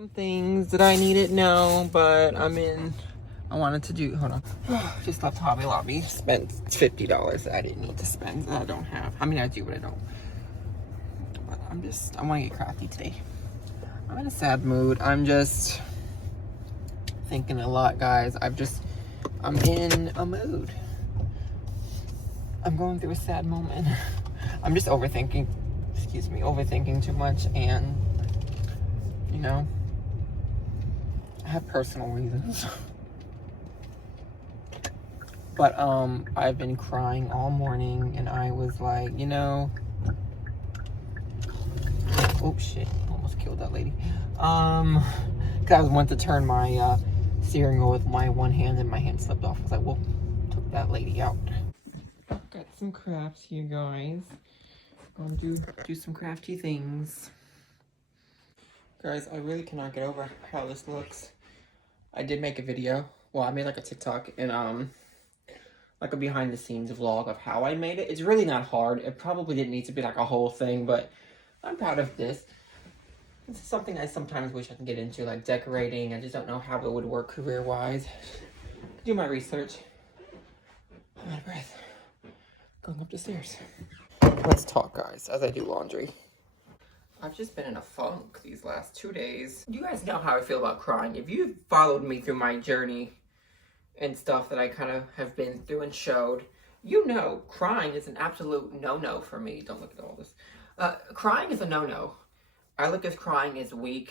some things that I needed now, but I wanted to do, hold on. Just left Hobby Lobby, spent $50 that I didn't need to spend, that I don't have. I mean, I do, but I don't. But I want to get crafty today. I'm in a sad mood. I'm just thinking a lot, guys. I'm in a mood. I'm going through a sad moment. I'm just overthinking too much, and, you know, I have personal reasons. But, I've been crying all morning, and I was like, you know, oh shit, almost killed that lady. Cause I was wanting to turn my, steering wheel with my one hand, and my hand slipped off. I was like, well, took that lady out. Got some crafts here, guys. Gonna do some crafty things. Guys, I really cannot get over how this looks. I did make a video. Well, I made like a TikTok and like a behind the scenes vlog of how I made it. It's really not hard. It probably didn't need to be like a whole thing, but I'm proud of this. This is something I sometimes wish I could get into, like decorating. I just don't know how it would work career-wise. Do my research. I'm out of breath. Going up the stairs. Let's talk, guys, as I do laundry. I've just been in a funk these last 2 days. You guys know how I feel about crying. If you've followed me through my journey and stuff that I kind of have been through and showed, you know crying is an absolute no-no for me. Don't look at all this. Crying is a no-no. I look at crying as weak,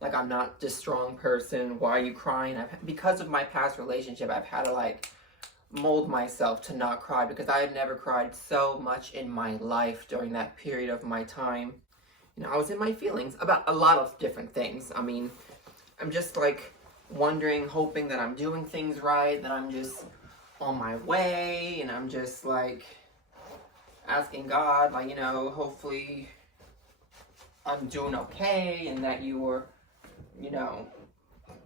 like I'm not this strong person. Why are you crying? Because of my past relationship, I've had to like mold myself to not cry, because I have never cried so much in my life during that period of my time. You know, I was in my feelings about a lot of different things. I mean, I'm just like wondering, hoping that I'm doing things right, that I'm just on my way, and I'm just like asking God, like, you know, hopefully I'm doing okay, and that you were, you know,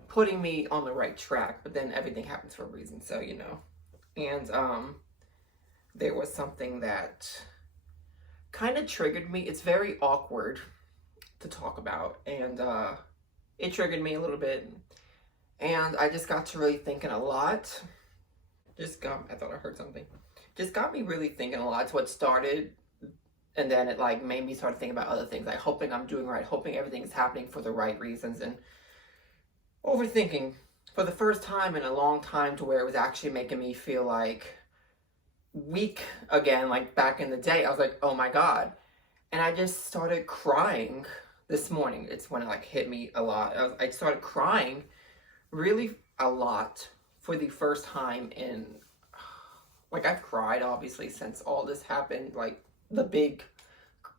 putting me on the right track. But then everything happens for a reason, so, you know. And there was something that kind of triggered me. It's very awkward to talk about, and it triggered me a little bit, and I just got to really thinking a lot. I thought I heard something. Just got me really thinking a lot. It's what started, and then it like made me start thinking about other things, like hoping I'm doing right, hoping everything's happening for the right reasons, and overthinking for the first time in a long time, to where it was actually making me feel like weak again, like back in the day. I was like, oh my God. And I just started crying this morning. It's when it like hit me a lot. I started crying really a lot for the first time in, like, I've cried obviously since all this happened, like the big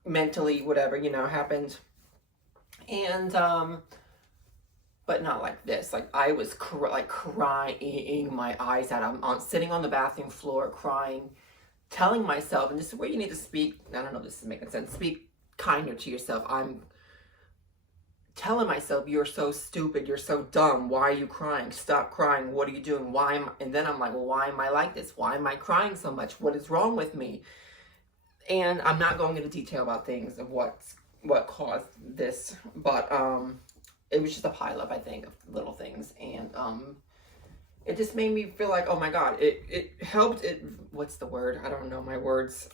mentally whatever, you know, happened. And but not like this. Like, I was crying my eyes out. I'm sitting on the bathroom floor crying, telling myself, and this is where you need to speak, I don't know if this is making sense, speak kinder to yourself. I'm telling myself, you're so stupid, you're so dumb, why are you crying? Stop crying, what are you doing? And then I'm like, well, why am I like this? Why am I crying so much? What is wrong with me? And I'm not going into detail about things of what caused this, but it was just a pileup, I think, of little things. And it just made me feel like, oh my God, it helped. What's the word? I don't know my words.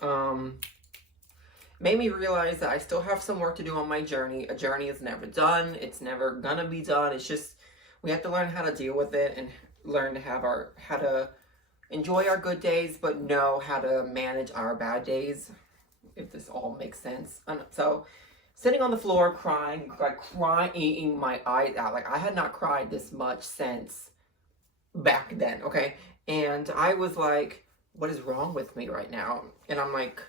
Made me realize that I still have some work to do on my journey. A journey is never done. It's never gonna be done. It's just, we have to learn how to deal with it, and learn to how to enjoy our good days, but know how to manage our bad days, if this all makes sense. So, sitting on the floor crying, like crying my eyes out. Like, I had not cried this much since back then, okay? And I was like, what is wrong with me right now? And I'm like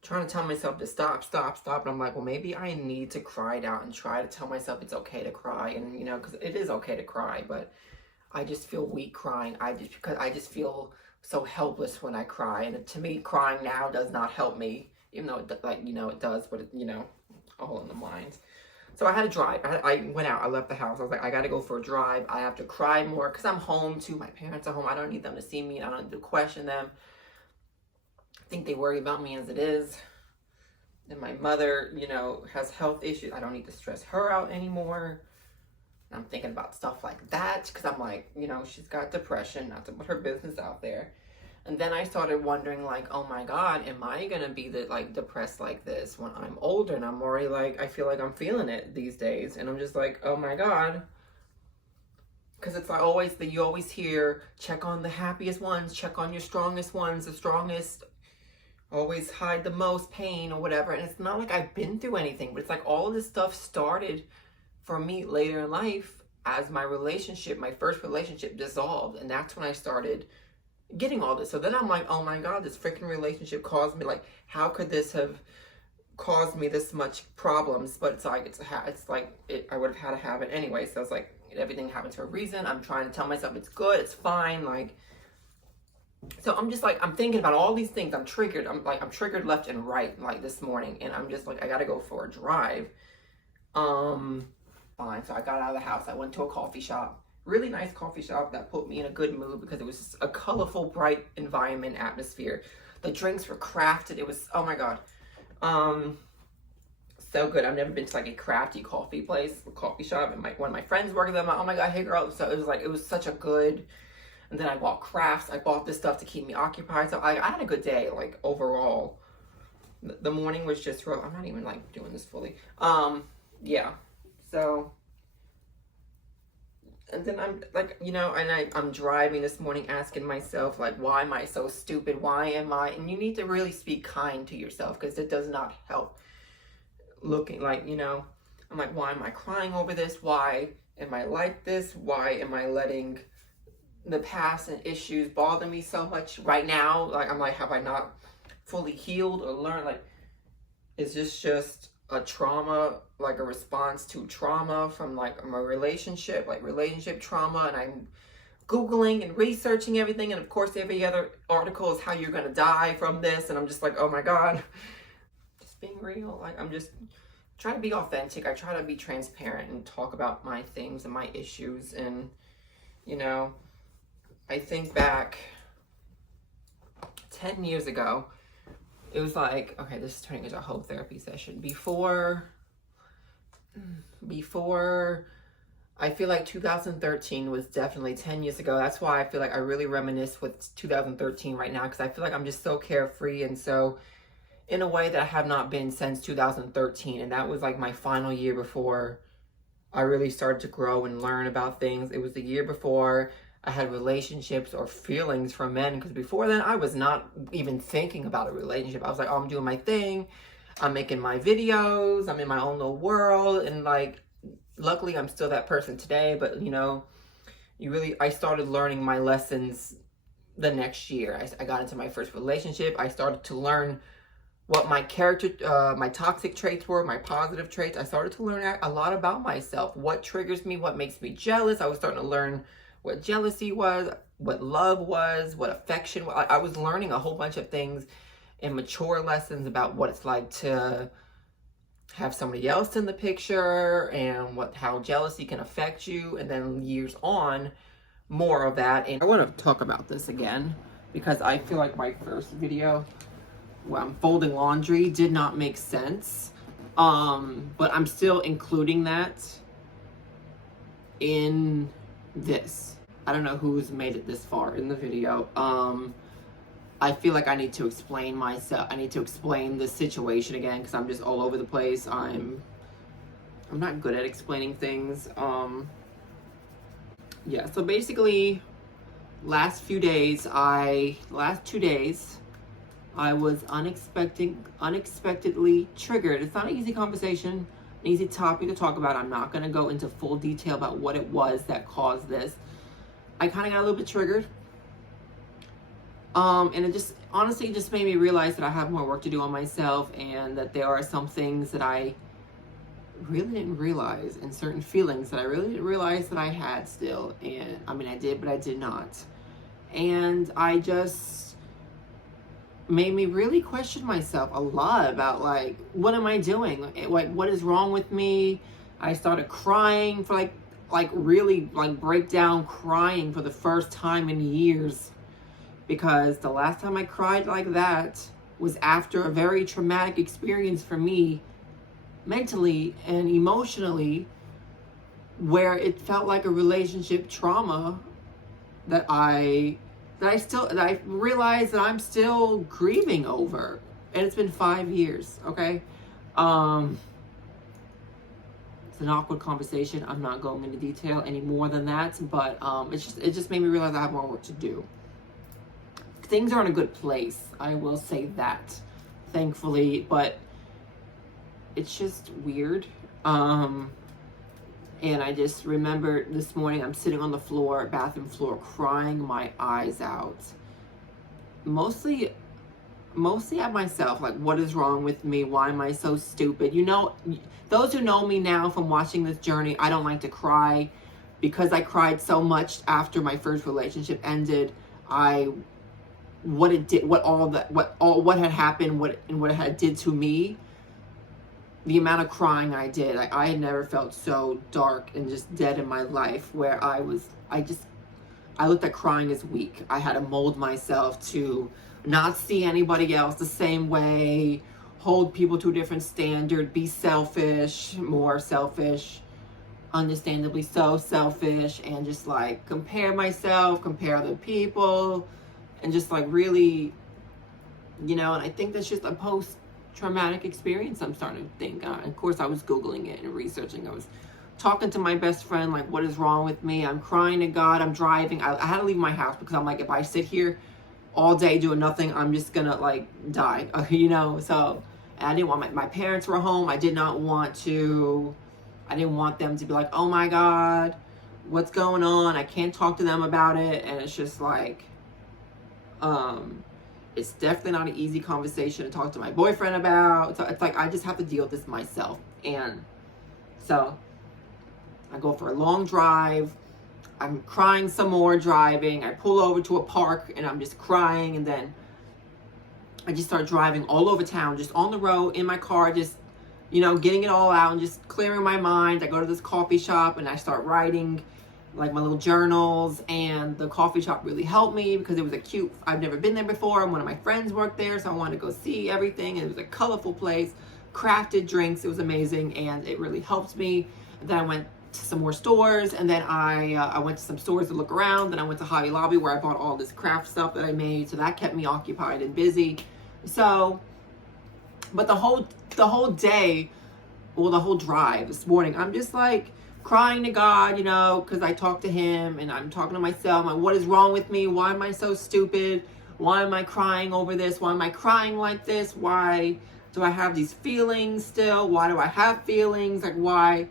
trying to tell myself to stop. And I'm like, well, maybe I need to cry it out and try to tell myself it's okay to cry. And, you know, because it is okay to cry, but I just feel weak crying. Because I just feel so helpless when I cry. And to me, crying now does not help me, even though it, like, you know, it does, but it, you know, all in the mind. So I had to drive. I went out. I left the house. I was like, I got to go for a drive. I have to cry more because I'm home too. My parents are home. I don't need them to see me. I don't need to question them. I think they worry about me as it is. And my mother, you know, has health issues. I don't need to stress her out anymore. And I'm thinking about stuff like that because I'm like, you know, she's got depression, not to put her business out there. And then I started wondering, like, oh my God, am I gonna be like depressed like this when I'm older? And I'm already like, I feel like I'm feeling it these days. And I'm just like, oh my God. Because it's like always you always hear, check on the happiest ones, check on your strongest ones, the strongest always hide the most pain or whatever. And it's not like I've been through anything, but it's like all of this stuff started for me later in life as my first relationship dissolved. And that's when I started getting all this. So then I'm like, oh my God, this freaking relationship caused me, like, how could this have caused me this much problems? But it's like I would have had to have it anyway. So it's like, everything happens for a reason. I'm trying to tell myself it's good, it's fine, like. So I'm just like, I'm thinking about all these things. I'm triggered. I'm triggered left and right, like this morning. And I'm just like, I gotta go for a drive. Fine. So I got out of the house. I went to a coffee shop. Really nice coffee shop that put me in a good mood because it was just a colorful, bright environment, atmosphere. The drinks were crafted. It was, oh my God. So good. I've never been to like a crafty coffee coffee shop. And one of my friends working there. I'm like, oh my God, hey girl. So it was such a good. And then I bought crafts. I bought this stuff to keep me occupied. So I had a good day, like, overall. The morning was just real. I'm not even, like, doing this fully. Yeah. So, and then I'm, like, you know, and I'm driving this morning asking myself, like, why am I so stupid? Why am I? And you need to really speak kind to yourself because it does not help. Looking like, you know, I'm like, why am I crying over this? Why am I like this? Why am I letting the past and issues bother me so much right now? Like, I'm like, have I not fully healed or learned? Like, is this just a trauma, like a response to trauma from like my relationship, like relationship trauma? And I'm Googling and researching everything. And of course, every other article is how you're going to die from this. And I'm just like, oh my God, just being real. Like, I'm just trying to be authentic. I try to be transparent and talk about my things and my issues. And, you know, I think back 10 years ago, it was like, okay, this is turning into a whole therapy session. Before, I feel like 2013 was definitely 10 years ago. That's why I feel like I really reminisce with 2013 right now, because I feel like I'm just so carefree and so in a way that I have not been since 2013. And that was like my final year before I really started to grow and learn about things. It was the year before I had relationships or feelings from men, because before then I was not even thinking about a relationship. I was like, oh, I'm doing my thing, I'm making my videos, I'm in my own little world, and like, luckily I'm still that person today. But you know, I started learning my lessons the next year. I got into my first relationship. I started to learn what my my toxic traits were, my positive traits. I started to learn a lot about myself, what triggers me, what makes me jealous. I was starting to learn what jealousy was, what love was, what affection was. I was learning a whole bunch of things and mature lessons about what it's like to have somebody else in the picture and how jealousy can affect you. And then years on, more of that. And I want to talk about this again because I feel like my first video, folding laundry, did not make sense. But I'm still including that in this. I don't know who's made it this far in the video. I feel like I need to explain myself. I need to explain the situation again because I'm just all over the place. I'm not good at explaining things. Yeah, so basically last 2 days I was unexpectedly triggered. It's not an easy conversation, an easy topic to talk about. I'm not going to go into full detail about what it was that caused this. I kind of got a little bit triggered. And it just honestly just made me realize that I have more work to do on myself, and that there are some things that I really didn't realize, and certain feelings that I really didn't realize that I had still. And I mean, I did, but I did not. And I just made me really question myself a lot about like, what am I doing? Like, what is wrong with me? I started crying for like really like breakdown crying for the first time in years, because the last time I cried like that was after a very traumatic experience for me mentally and emotionally. where it felt like a relationship trauma that I realized that I'm still grieving over. And it's been 5 years, okay? It's an awkward conversation. I'm not going into detail any more than that, but it just made me realize I have more work to do. Things are in a good place, I will say that, thankfully, but it's just weird. And I just remember this morning I'm sitting on the floor, bathroom floor, crying my eyes out. Mostly at myself, like, what is wrong with me? Why am I so stupid? You know, those who know me now from watching this journey, I don't like to cry because I cried so much after my first relationship ended. What had happened, what it had did to me, the amount of crying I did. I had never felt so dark and just dead in my life, where I looked at crying as weak. I had to mold myself to not see anybody else the same way, hold people to a different standard, be selfish, more selfish, understandably so selfish, and just like compare myself, compare other people, and just like really, you know, and I think that's just a post-traumatic experience, I'm starting to think. Of course, I was Googling it and researching. I was talking to my best friend, like, what is wrong with me? I'm crying to God. I'm driving. I had to leave my house because I'm like, if I sit here all day doing nothing, I'm just gonna like die, you know? So I didn't want my parents were home. I didn't want them to be like, oh my God, what's going on? I can't talk to them about it. And it's just like, it's definitely not an easy conversation to talk to my boyfriend about. So it's like, I just have to deal with this myself. And so I go for a long drive. I'm crying some more driving. I pull over to a park and I'm just crying. And then I just start driving all over town, just on the road, in my car, just, you know, getting it all out and just clearing my mind. I go to this coffee shop and I start writing like my little journals, and the coffee shop really helped me because it was I've never been there before, and one of my friends worked there, so I wanted to go see everything, and it was a colorful place, crafted drinks, it was amazing, and it really helped me. And then I went to some more stores, and then I went to some stores to look around, then I went to Hobby Lobby where I bought all this craft stuff that I made, so that kept me occupied and busy. So, but the whole day, well, the whole drive this morning, I'm just like crying to God, you know, because I talked to him and I'm talking to myself. Like, what is wrong with me? Why am I so stupid? Why am I crying over this? Why am I crying like this? Why do I have these feelings still? Why do I have feelings? Like, why?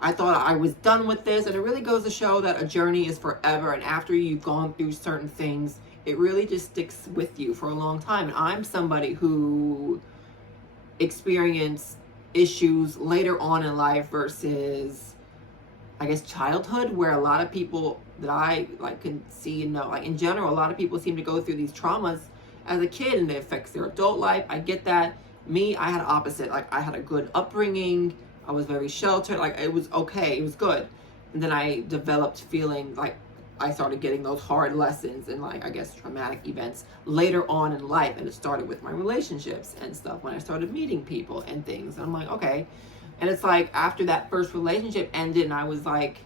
I thought I was done with this. And it really goes to show that a journey is forever. And after you've gone through certain things, it really just sticks with you for a long time. And I'm somebody who experienced issues later on in life versus, I guess, childhood, where a lot of people that I like can see and know, like in general, a lot of people seem to go through these traumas as a kid and it affects their adult life. I get that. Me, I had opposite. Like, I had a good upbringing. I was very sheltered. Like, it was okay. It was good. And then I developed feeling like I started getting those hard lessons and, like, I guess, traumatic events later on in life. And it started with my relationships and stuff when I started meeting people and things. And I'm like, okay. And it's like after that first relationship ended and I was like,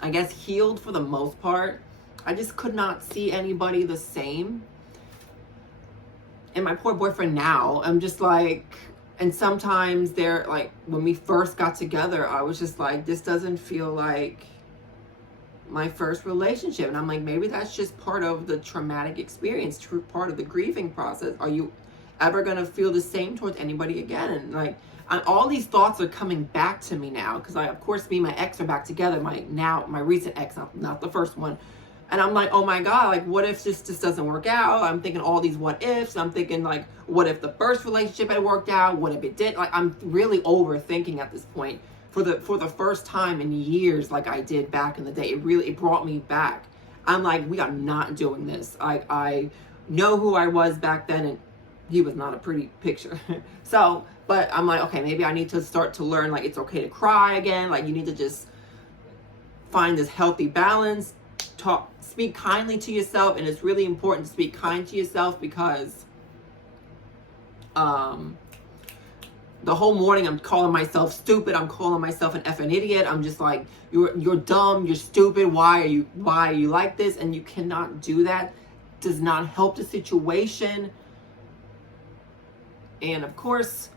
I guess, healed for the most part, I just could not see anybody the same. And my poor boyfriend now, I'm just like, and sometimes they're like, when we first got together, I was just like, this doesn't feel like my first relationship. And I'm like, maybe that's just part of the traumatic experience, part of the grieving process. Are you ever going to feel the same towards anybody again? And like, all these thoughts are coming back to me now because of course, me and my ex are back together. My recent ex, not the first one. And I'm like, oh my God, like, what if this just doesn't work out? I'm thinking all these what ifs. I'm thinking, like, what if the first relationship had worked out? What if it did? Like, I'm really overthinking at this point for the first time in years, like I did back in the day. It brought me back. I'm like, we are not doing this. I know who I was back then, and he was not a pretty picture. So, but I'm like, okay, maybe I need to start to learn, like, it's okay to cry again. Like, you need to just find this healthy balance. Speak kindly to yourself, and it's really important to speak kind to yourself because the whole morning I'm calling myself stupid. I'm calling myself an effing idiot. I'm just like, you're dumb, you're stupid. Why are you like this? And you cannot do that. Does not help the situation. And of course,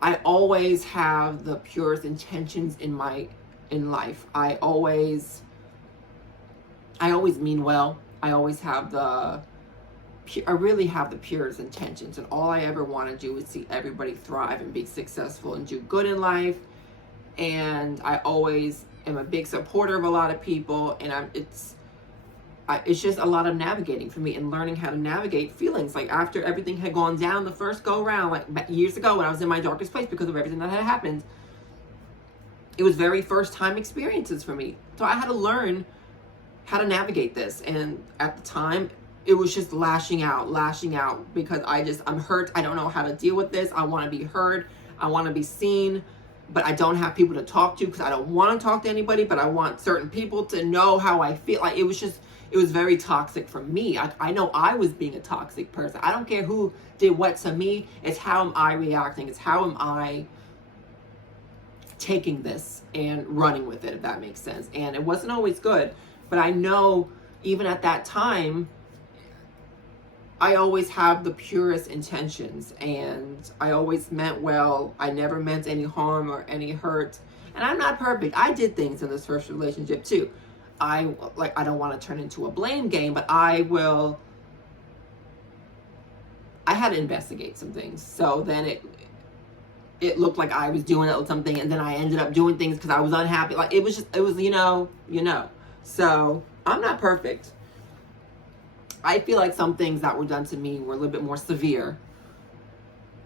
I always have the purest intentions in life. I always mean well. I really have the purest intentions, and all I ever want to do is see everybody thrive and be successful and do good in life. And I always am a big supporter of a lot of people, and it's just a lot of navigating for me and learning how to navigate feelings. Like after everything had gone down the first go round, like years ago when I was in my darkest place because of everything that had happened, it was very first time experiences for me. So I had to learn how to navigate this. And at the time, it was just lashing out because I'm hurt. I don't know how to deal with this. I want to be heard. I want to be seen, but I don't have people to talk to because I don't want to talk to anybody, but I want certain people to know how I feel. Like it was very toxic for me. I know I was being a toxic person. I don't care who did what to me. It's how am I reacting? It's how am I taking this and running with it, if that makes sense. And it wasn't always good, but I know even at that time, I always have the purest intentions, and I always meant well. I never meant any harm or any hurt. And I'm not perfect. I did things in this first relationship too. I don't want to turn into a blame game, but I had to investigate some things. So then it looked like I was doing something, and then I ended up doing things because I was unhappy. Like it was So I'm not perfect. I feel like some things that were done to me were a little bit more severe.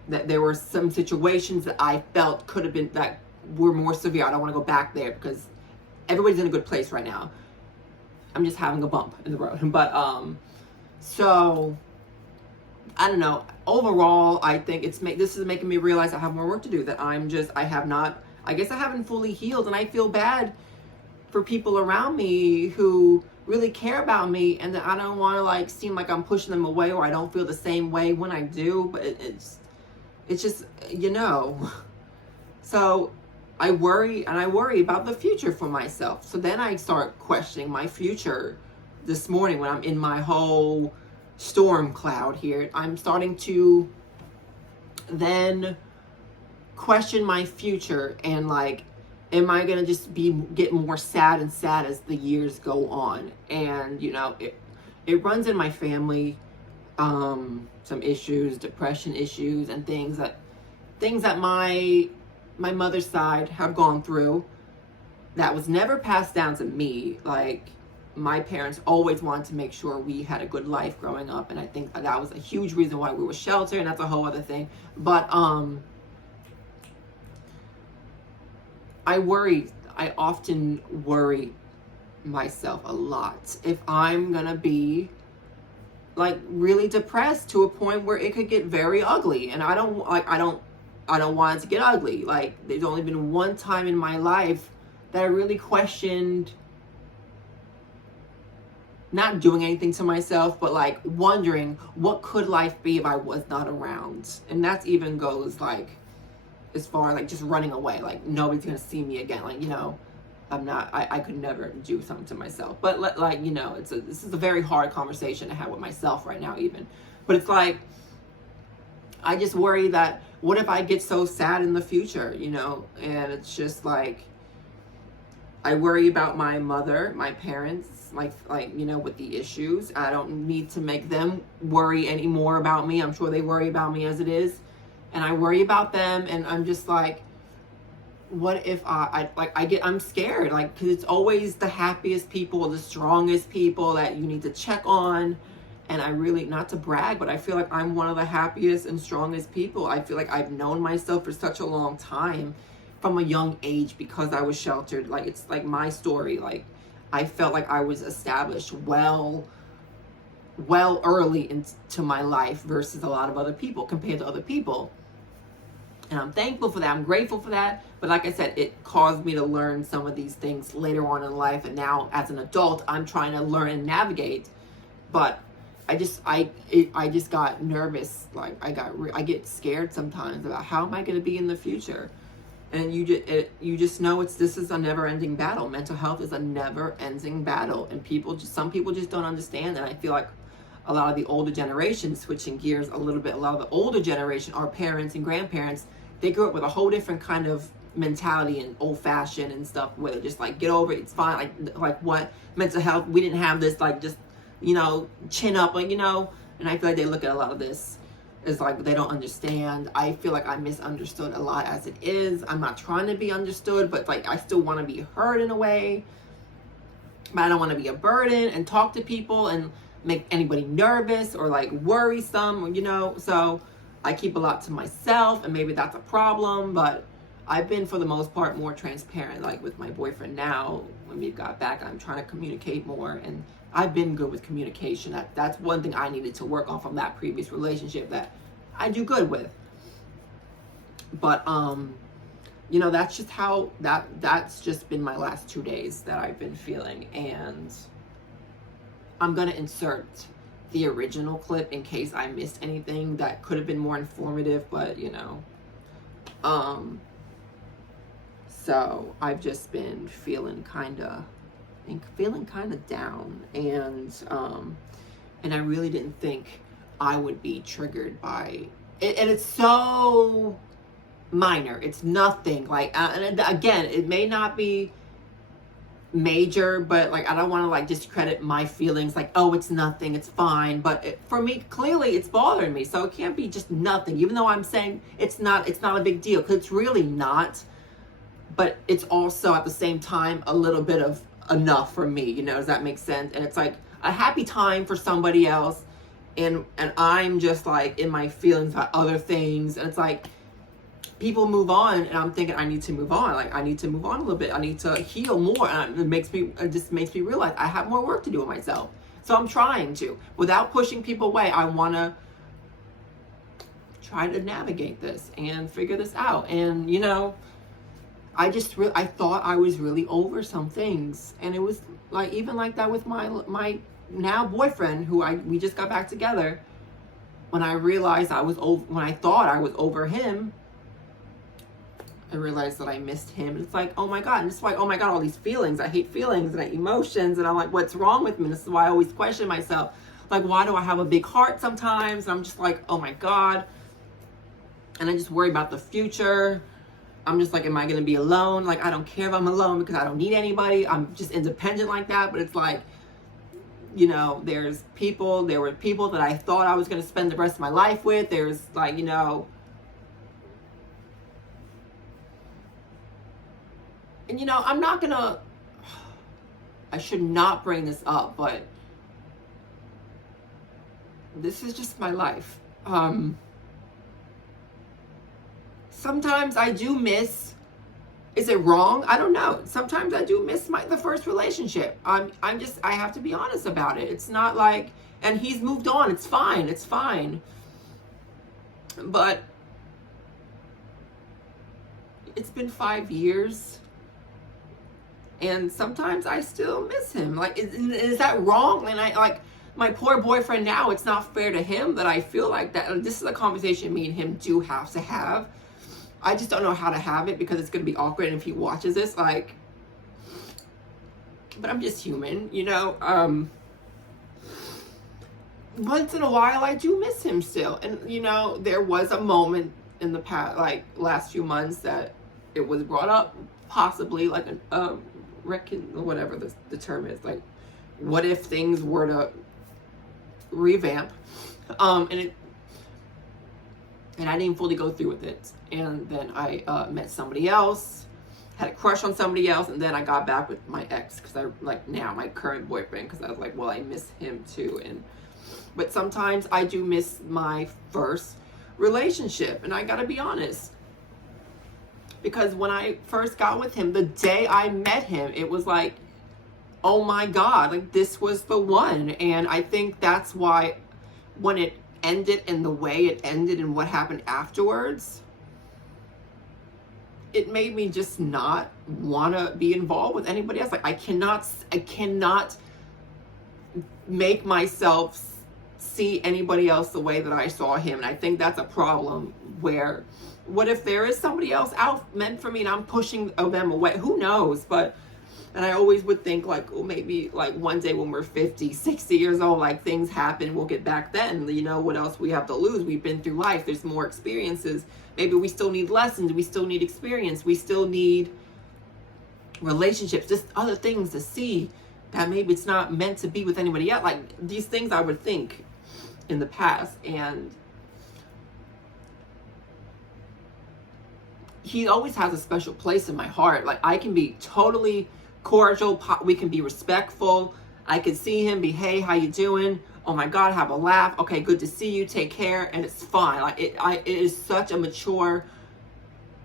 That there were some situations that I felt could have been, that were more severe. I don't want to go back there because everybody's in a good place right now. I'm just having a bump in the road. But, so, I don't know. Overall, I think this is making me realize I have more work to do. That I haven't fully healed. And I feel bad for people around me who really care about me, and that I don't want to seem like I'm pushing them away, or I don't feel the same way when I do, but it's just, so I worry about the future for myself. So then I start questioning my future. This morning when I'm in my whole storm cloud here, I'm starting to then question my future, and am I going to just get more sad and sad as the years go on? And, it runs in my family, some issues, depression issues, and things that my mother's side have gone through that was never passed down to me. Like, my parents always wanted to make sure we had a good life growing up, and I think that was a huge reason why we were sheltered, and that's a whole other thing. But, I often worry myself a lot if I'm gonna be really depressed to a point where it could get very ugly. And I don't want it to get ugly. There's only been one time in my life that I really questioned not doing anything to myself, but wondering what could life be if I was not around. And that even goes as far just running away, nobody's gonna see me again, I could never do something to myself. But this is a very hard conversation to have with myself right now even. But it's I just worry that what if I get so sad in the future, and it's just I worry about my mother, my parents, with the issues. I don't need to make them worry anymore about me. I'm sure they worry about me as it is. And I worry about them, and I'm just what if I'm scared, because it's always the happiest people, the strongest people that you need to check on. And I really, not to brag, but I feel like I'm one of the happiest and strongest people. I feel like I've known myself for such a long time from a young age because I was sheltered. It's my story. I felt like I was established well early into my life versus a lot of other people, compared to other people. And I'm thankful for that. I'm grateful for that. But like I said, it caused me to learn some of these things later on in life. And now as an adult, I'm trying to learn and navigate. But I just got nervous. Like I get scared sometimes about how am I going to be in the future. And you just know this is a never-ending battle. Mental health is a never-ending battle, and some people just don't understand. And I feel like a lot of the older generation, switching gears a little bit, a lot of the older generation, our parents and grandparents, they grew up with a whole different kind of mentality and old-fashioned and stuff, where they're just like, get over it, it's fine. Like what mental health? We didn't have this, like, just, chin up, like, And I feel like they look at a lot of this is like they don't understand. I feel like I'm misunderstood a lot as it is. I'm not trying to be understood, but like I still want to be heard in a way. But I don't want to be a burden and talk to people and make anybody nervous or like worrisome, So I keep a lot to myself, and maybe that's a problem, but I've been for the most part more transparent. Like with my boyfriend now, when we got back, I'm trying to communicate more, and I've been good with communication. That's one thing I needed to work on from that previous relationship that I do good with. But that's just how that's just been my last 2 days that I've been feeling. And I'm gonna insert the original clip in case I missed anything that could have been more informative, but so I've just been feeling kind of down, and I really didn't think I would be triggered by it. And it's so minor. It's nothing. Like, and again, it may not be major, but like I don't want to like discredit my feelings. Like, oh, it's nothing. It's fine. But for me, clearly, it's bothering me. So it can't be just nothing. Even though I'm saying it's not a big deal, because it's really not. But it's also at the same time a little bit of enough for me, does that make sense? And it's like a happy time for somebody else, and I'm just like in my feelings about other things, and it's like people move on, and I'm thinking I need to move on. Like I need to move on a little bit. I need to heal more, and it just makes me realize I have more work to do with myself. So I'm trying to, without pushing people away. I want to try to navigate this and figure this out, and I thought I was really over some things, and it was like even like that with my now boyfriend, who we just got back together. When I realized when I thought I was over him, I realized that I missed him. And it's like, oh my God, and it's like, oh my God, all these feelings. I hate feelings and emotions, and I'm like, what's wrong with me? This is why I always question myself. Like, why do I have a big heart sometimes? And I'm just like, oh my God, and I just worry about the future. I'm just like, am I going to be alone? Like, I don't care if I'm alone because I don't need anybody. I'm just independent like that. But it's like, there were people that I thought I was going to spend the rest of my life with. There's like, and I'm not going to, I should not bring this up, but this is just my life. Sometimes I do miss, is it wrong? I don't know. Sometimes I do miss the first relationship. I have to be honest about it. It's not like, and he's moved on. It's fine. But it's been 5 years, and sometimes I still miss him. Like, is that wrong? And I like my poor boyfriend now. It's not fair to him that I feel like that. This is a conversation me and him do have to have. I just don't know how to have it because it's going to be awkward. And if he watches this, like, but I'm just human, once in a while I do miss him still. And, there was a moment in the past, like last few months, that it was brought up, possibly like whatever the term is, like, what if things were to revamp? And I didn't fully go through with it. And then I met somebody else, had a crush on somebody else, and then I got back with my ex, because I like now my current boyfriend, because I was like, well, I miss him too. But sometimes I do miss my first relationship, and I gotta be honest, because when I first got with him, the day I met him, it was like, oh my God, like this was the one. And I think that's why when it ended and the way it ended and what happened afterwards, it made me just not want to be involved with anybody else. Like I cannot make myself see anybody else the way that I saw him. And I think that's a problem, where what if there is somebody else out meant for me and I'm pushing them away? Who knows? But, and I always would think like, oh, maybe like one day when we're 50, 60 years old, like things happen, we'll get back then. You know, what else we have to lose? We've been through life. There's more experiences. Maybe we still need lessons. We still need experience. We still need relationships, just other things to see that maybe it's not meant to be with anybody yet. Like these things I would think in the past. And he always has a special place in my heart. Like I can be totally cordial, we can be respectful. I can see him be, hey, how you doing? Oh my God, have a laugh. Okay, good to see you. Take care. And it's fine. Like it is such a mature,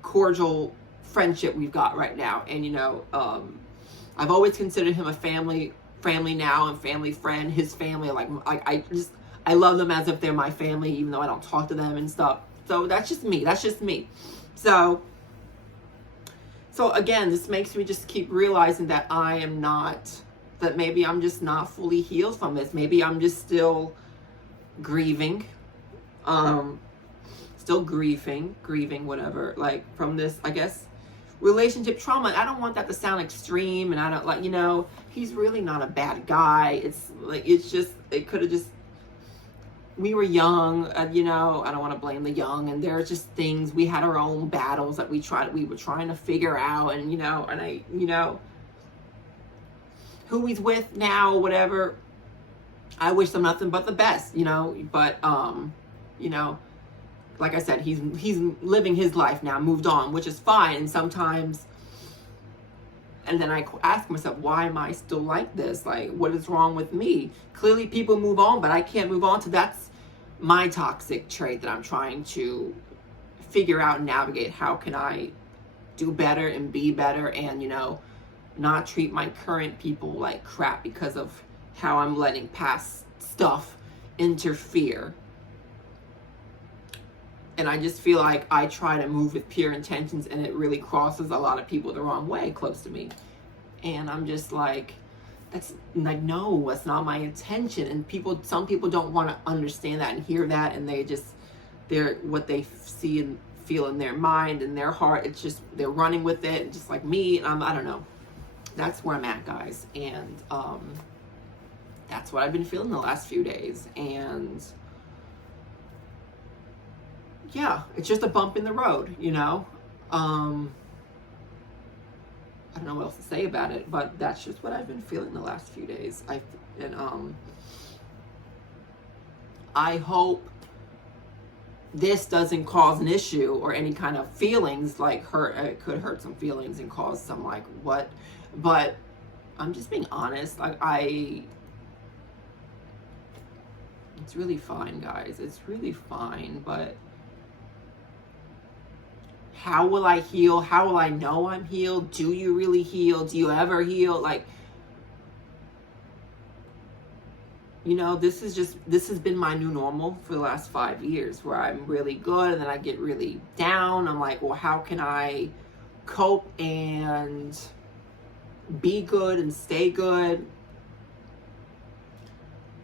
cordial friendship we've got right now. And you know, I've always considered him a family now, and family friend. His family, like I love them as if they're my family, even though I don't talk to them and stuff. So that's just me. That's just me. So again, this makes me just keep realizing that that maybe I'm just not fully healed from this. Maybe I'm just still grieving, grieving, whatever, like from this, I guess, relationship trauma. I don't want that to sound extreme, and I don't like, you know, he's really not a bad guy. It's like, it could have just, we were young, you know, I don't want to blame the young, and there are just things, we had our own battles that we were trying to figure out, and, you know, and you know, who he's with now, whatever, I wish them nothing but the best, you know, but, you know, like I said, he's living his life now, moved on, which is fine, and sometimes, and then I ask myself, why am I still like this? Like, what is wrong with me? Clearly people move on, but I can't move on. So that's my toxic trait that I'm trying to figure out and navigate. How can I do better and be better, and, you know, not treat my current people like crap because of how I'm letting past stuff interfere. And I just feel like I try to move with pure intentions, and it really crosses a lot of people the wrong way close to me. And I'm just like, that's like, no, that's not my intention. And some people don't want to understand that and hear that. And they're what they see and feel in their mind and their heart. It's just, they're running with it, just like me. And I don't know. That's where I'm at, guys. And that's what I've been feeling the last few days. And yeah, it's just a bump in the road, you know. I don't know what else to say about it, but that's just what I've been feeling the last few days. I hope this doesn't cause an issue or any kind of feelings, like it could hurt some feelings and cause some like what, but I'm just being honest. Like it's really fine, guys. It's really fine, but how will I heal? How will I know I'm healed? Do you really heal? Do you ever heal? Like, you know, this has been my new normal for the last 5 years, where I'm really good and then I get really down. I'm like, well, how can I cope and be good and stay good?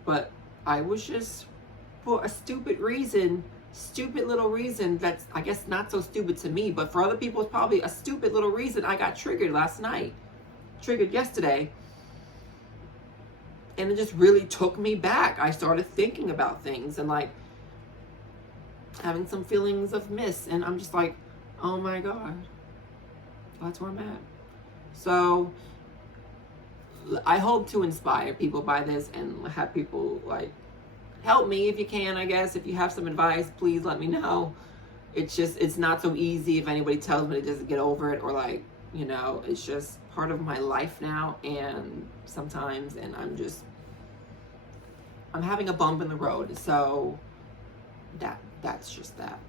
But I was just, for a stupid little reason that's, I guess, not so stupid to me, but for other people it's probably a stupid little reason, I got triggered last night, triggered yesterday, and it just really took me back. I started thinking about things and like having some feelings of miss, and I'm just like, oh my God, that's where I'm at. So I hope to inspire people by this and have people like help me if you can, I guess. If you have some advice, please let me know. It's not so easy if anybody tells me to just get over it, or like, you know, it's just part of my life now, and sometimes, and I'm having a bump in the road. So that's just that.